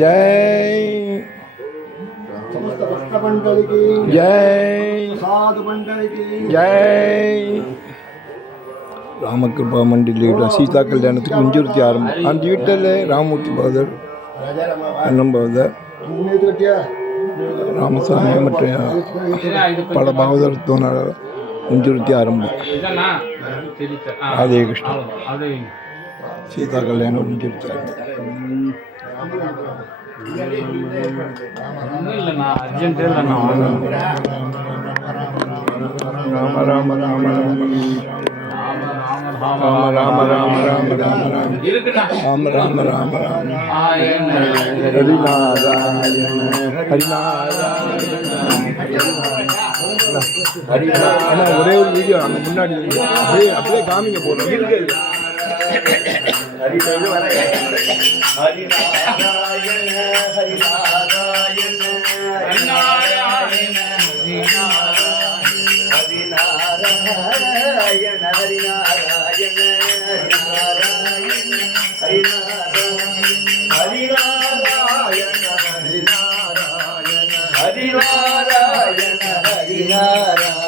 జై జై జై ராமகிருபா மண்டியில் சீதா கல்யாணத்துக்கு முஞ்சுறுத்தி ஆரம்பம் அந்த வீட்டில் ராமமூர்த்தி பகதர் அண்ணன் பகதர் ராமசாமி மற்றும் பல பகதரத்தோனால முஞ்சுறுத்தி ஆரம்பம் ராதே கிருஷ்ணன் சீதா கல்யாணம் பண்ணிட்டு எடுத்தாங்க ராம ராம ராம ராம ராம ராம ராம ராம ராம ராம ராம ராம ராம ராம ஹரிநாராயண ஹரிநாராயண ஒரே ஒரு வீடியோ அங்கே முன்னாடி அப்படியே அப்படியே காமிங்க போதும் இருக்கு ஹரி ஹரி நாராயண ஹரி நாராயண ஹரி நாராயண ஹரி நாராயண ஹரி நாராயண ஹரி நாராயண ஹரி நாராயண ஹரி நாராயண